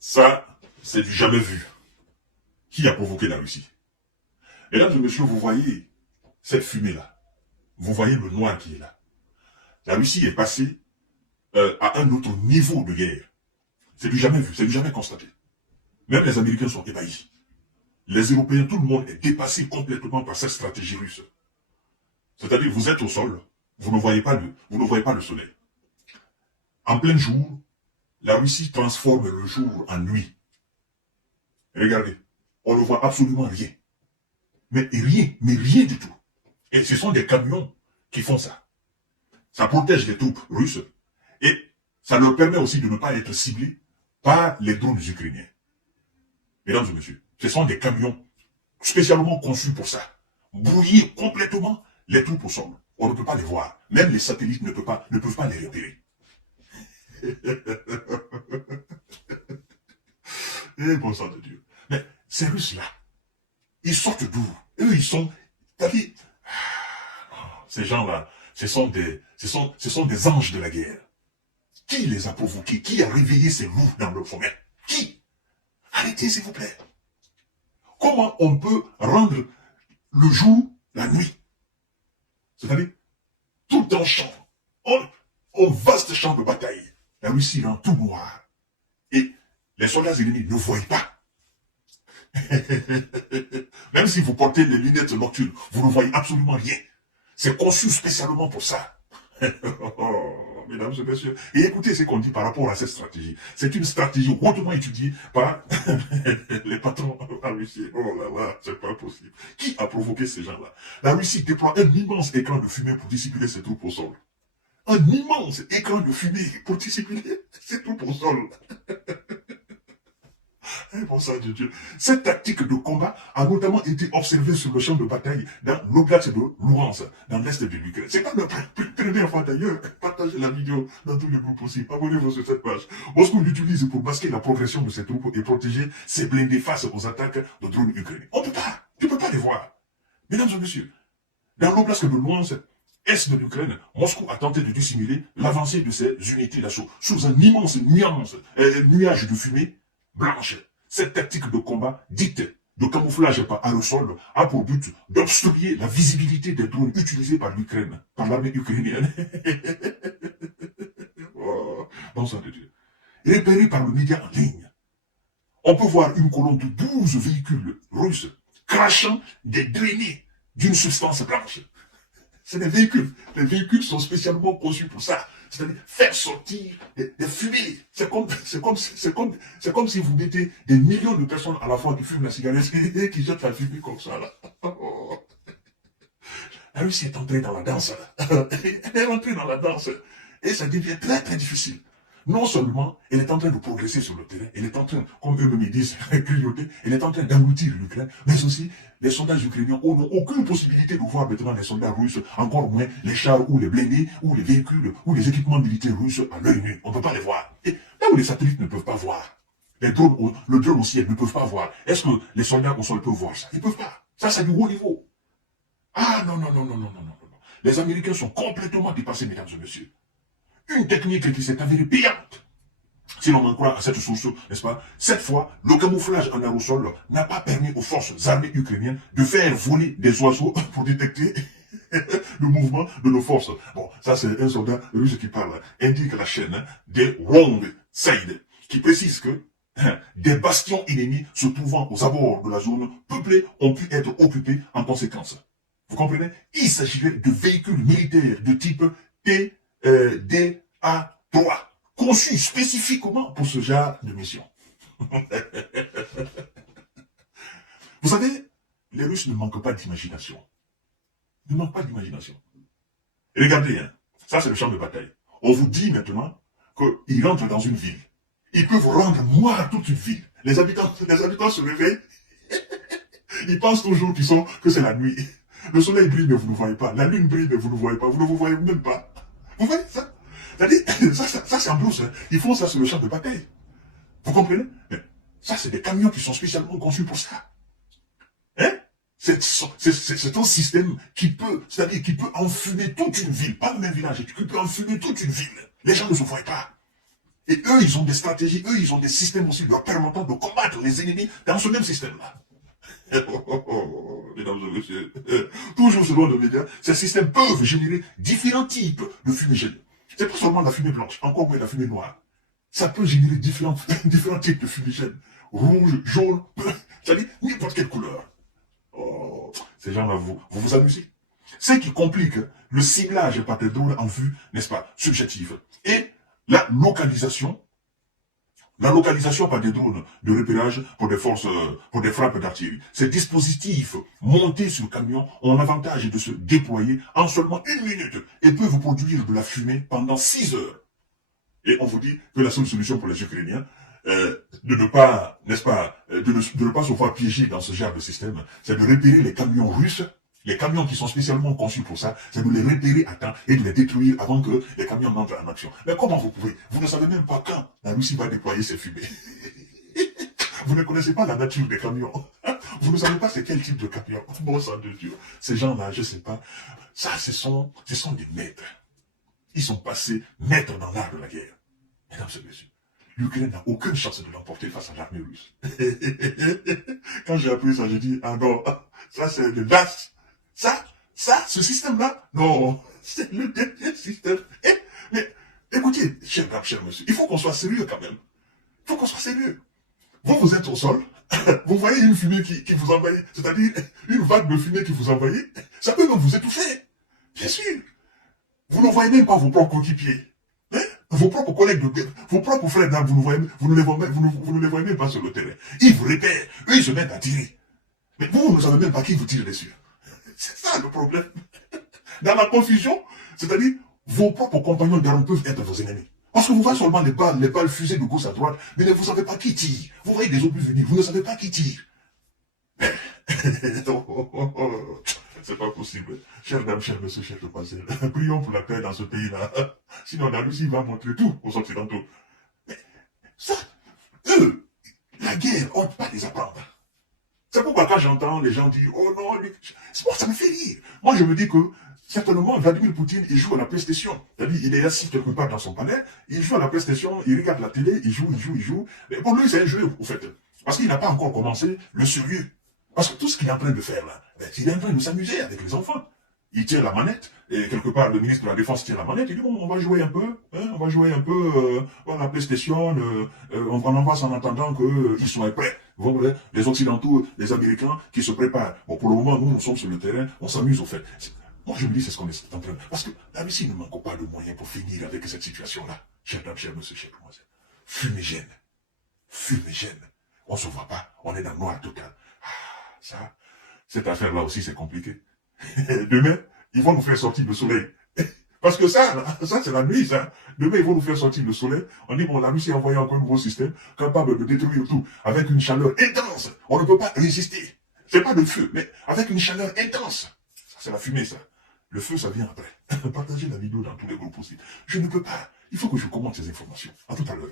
Ça, c'est du jamais vu. Qui a provoqué la Russie? Mesdames et messieurs, vous voyez cette fumée-là. Vous voyez le noir qui est là. La Russie est passée à un autre niveau de guerre. C'est du jamais vu, c'est du jamais constaté. Même les Américains sont ébahis. Les Européens, tout le monde est dépassé complètement par cette stratégie russe. C'est-à-dire, vous êtes au sol, vous ne voyez pas le soleil. En plein jour, la Russie transforme le jour en nuit. Regardez, on ne voit absolument rien. Mais rien du tout. Et ce sont des camions qui font ça. Ça protège les troupes russes et ça leur permet aussi de ne pas être ciblés par les drones ukrainiens. Mesdames et messieurs, ce sont des camions spécialement conçus pour ça. Brouiller complètement les troupes au sol. On ne peut pas les voir. Même les satellites ne peuvent pas les repérer. Eh bon sang de Dieu. Mais ces Russes-là, ils sortent d'où? Eux, ils sont... Ces gens-là, ce sont des anges de la guerre. Qui les a provoqués? Qui a réveillé ces loups dans leur sommeil? Qui? Arrêtez, s'il vous plaît. Comment on peut rendre le jour la nuit? C'est-à-dire, tout un champ, un vaste champ de bataille. La Russie rend tout noir. Et les soldats ennemis ne voient pas. Même si vous portez les lunettes nocturnes, vous ne voyez absolument rien. C'est conçu spécialement pour ça. Mesdames et messieurs, et écoutez ce qu'on dit par rapport à cette stratégie. C'est une stratégie hautement étudiée par les patrons de la Russie. Oh là là, c'est pas possible. Qui a provoqué ces gens-là? La Russie déploie un immense écran de fumée pour dissimuler ses troupes au sol. Un immense écran de fumée pour dissimuler ses troupes au sol. Bon sang de Dieu. Cette tactique de combat a notamment été observée sur le champ de bataille dans l'oblast de Luhansk, dans l'est de l'Ukraine. C'est pas la première fois d'ailleurs. Partagez la vidéo dans tous les groupes possibles. Abonnez-vous sur cette page. Moscou l'utilise pour masquer la progression de ses troupes et protéger ses blindés face aux attaques de drones ukrainiens. On peut pas. Tu peux pas les voir. Mesdames et messieurs, dans l'oblast de Luhansk, est de l'Ukraine, Moscou a tenté de dissimuler l'avancée de ses unités d'assaut sous un immense nuage de fumée blanche. Cette tactique de combat, dite de camouflage par aérosol, a pour but d'obstruer la visibilité des drones utilisés par l'Ukraine, par l'armée ukrainienne. Oh, bon sang de Dieu. Repéré par le média en ligne, on peut voir une colonne de 12 véhicules russes crachant des drainés d'une substance blanche. C'est des véhicules. Les véhicules sont spécialement conçus pour ça. C'est-à-dire faire sortir des fumées. C'est comme si vous mettez des millions de personnes à la fois qui fument la cigarette et qui jettent la fumée comme ça. Là. La Russie est entrée dans la danse. Là. Elle est entrée dans la danse. Et ça devient très très difficile. Non seulement elle est en train de progresser sur le terrain, elle est en train, comme eux-mêmes disent, grignoter, elle est en train d'engloutir l'Ukraine, mais aussi les soldats ukrainiens n'ont aucune possibilité de voir maintenant les soldats russes, encore moins les chars ou les blindés, ou les véhicules, ou les équipements militaires russes à l'œil nu. On ne peut pas les voir. Et là où les satellites ne peuvent pas voir, le drone au ciel ne peuvent pas voir, est-ce que les soldats au sol peuvent voir ça? Ils ne peuvent pas. Ça, c'est du haut niveau. Ah non, non, non, non, non, non, non, non. Les Américains sont complètement dépassés, mesdames et messieurs. Une technique qui s'est avérée payante. Si l'on en croit à cette source, n'est-ce pas? Cette fois, le camouflage en aérosol n'a pas permis aux forces armées ukrainiennes de faire voler des oiseaux pour détecter le mouvement de nos forces. Bon, ça c'est un soldat russe qui parle, indique la chaîne des Wrong Side, qui précise que des bastions ennemis se trouvant aux abords de la zone peuplée ont pu être occupés en conséquence. Vous comprenez? Il s'agirait de véhicules militaires de type DA3, conçu spécifiquement pour ce genre de mission. Vous savez, les Russes ne manquent pas d'imagination. Ils ne manquent pas d'imagination. Regardez, hein, ça c'est le champ de bataille. On vous dit maintenant qu'ils rentrent dans une ville. Ils peuvent rendre noir toute une ville. Les habitants se réveillent. Ils pensent toujours que c'est la nuit. Le soleil brille, mais vous ne voyez pas. La lune brille, mais vous ne voyez pas. Vous ne vous voyez même pas. Vous voyez ça? C'est-à-dire, ça c'est en brousse. Hein. Ils font ça sur le champ de bataille. Vous comprenez? Mais ça, c'est des camions qui sont spécialement conçus pour ça. Hein? C'est un système qui peut, c'est-à-dire qui peut enfumer toute une ville. Pas le même village, qui peut enfumer toute une ville. Les gens ne se voient pas. Et eux, ils ont des stratégies, eux, ils ont des systèmes aussi leur permettant de combattre les ennemis dans ce même système-là. Mesdames et messieurs, toujours selon les médias, ces systèmes peuvent générer différents types de fumigènes. C'est pas seulement la fumée blanche, encore moins la fumée noire. Ça peut générer différents types de fumigènes. Rouge, jaune, c'est-à-dire n'importe quelle couleur. Oh, ces gens-là, vous amusez. Ce qui complique le ciblage par des drones en vue, n'est-ce pas, subjective. Et la localisation par des drones de repérage pour des forces, pour des frappes d'artillerie. Ces dispositifs montés sur camion ont l'avantage de se déployer en seulement 1 minute et peuvent produire de la fumée pendant 6 heures. Et on vous dit que la seule solution pour les Ukrainiens, de ne pas, n'est-ce pas, de ne pas se voir piéger dans ce genre de système, c'est de repérer les camions russes, les camions qui sont spécialement conçus pour ça, c'est de les repérer à temps et de les détruire avant que les camions n'entrent en action. Mais comment vous pouvez? Vous ne savez même pas quand la Russie va déployer ses fumées. Vous ne connaissez pas la nature des camions. Vous ne savez pas c'est quel type de camion. Bon sang de Dieu. Ces gens-là, je sais pas. Ça, ce sont des maîtres. Ils sont passés maîtres dans l'art de la guerre. Mesdames et messieurs, l'Ukraine n'a aucune chance de l'emporter face à l'armée russe. Quand j'ai appris ça, j'ai dit, ah non, ça c'est le DAS. Ça, ce système-là, non, c'est le dernier système. Mais écoutez, cher dame, cher monsieur, il faut qu'on soit sérieux quand même. Il faut qu'on soit sérieux. Vous êtes au sol, vous voyez une fumée qui vous envahit, c'est-à-dire une vague de fumée qui vous envahit, ça peut même vous étouffer. Bien sûr. Vous ne voyez même pas vos propres coéquipiers. Hein? Vos propres collègues, vos propres frères d'armes, vous ne les voyez même pas sur le terrain. Ils vous repèrent, eux ils se mettent à tirer. Mais vous ne savez même pas qui vous tire dessus. C'est ça le problème. Dans la confusion, c'est-à-dire, vos propres compagnons d'armes peuvent être vos ennemis. Parce que vous voyez seulement les balles fusées de gauche à droite, mais vous ne savez pas qui tire. Vous voyez des obus venir, vous ne savez pas qui tire. C'est pas possible. Chers dames, chers messieurs, chers demoiselles, prions pour la paix dans ce pays-là. Sinon, la Russie va montrer tout aux Occidentaux. Mais ça, eux, la guerre, on ne peut pas les apprendre. C'est pourquoi quand j'entends les gens dire, oh non, ça me fait rire. Moi, je me dis que, certainement, Vladimir Poutine, il joue à la PlayStation. C'est-à-dire, il est assis quelque part dans son palais, il joue à la PlayStation, il regarde la télé, il joue. Mais pour lui, c'est un jeu, au fait. Parce qu'il n'a pas encore commencé le sérieux. Parce que tout ce qu'il est en train de faire là, il est en train de s'amuser avec les enfants. Il tient la manette, et quelque part le ministre de la Défense tient la manette, il dit bon, on va jouer un peu, à la PlayStation, on en va en attendant qu'ils soient prêts. Vous voyez, les Occidentaux, les Américains qui se préparent. Bon, pour le moment, nous sommes sur le terrain, on s'amuse au fait. Moi, je me dis, c'est ce qu'on est en train de... Parce que la Russie ne manque pas de moyens pour finir avec cette situation-là. Chers dames, chers monsieur, chers demoiselles. Fumigène. On ne se voit pas, on est dans le noir total. Ça, cette affaire-là aussi, c'est compliqué. Demain, ils vont nous faire sortir le soleil. Parce que ça c'est la nuit, ça. Demain, ils vont nous faire sortir le soleil. On dit, bon, la Russie a envoyé encore un nouveau système capable de détruire tout avec une chaleur intense. On ne peut pas résister. C'est pas de feu, mais avec une chaleur intense. Ça, c'est la fumée, ça. Le feu, ça vient après. Partagez la vidéo dans tous les groupes aussi. Je ne peux pas. Il faut que je commente ces informations. À tout à l'heure.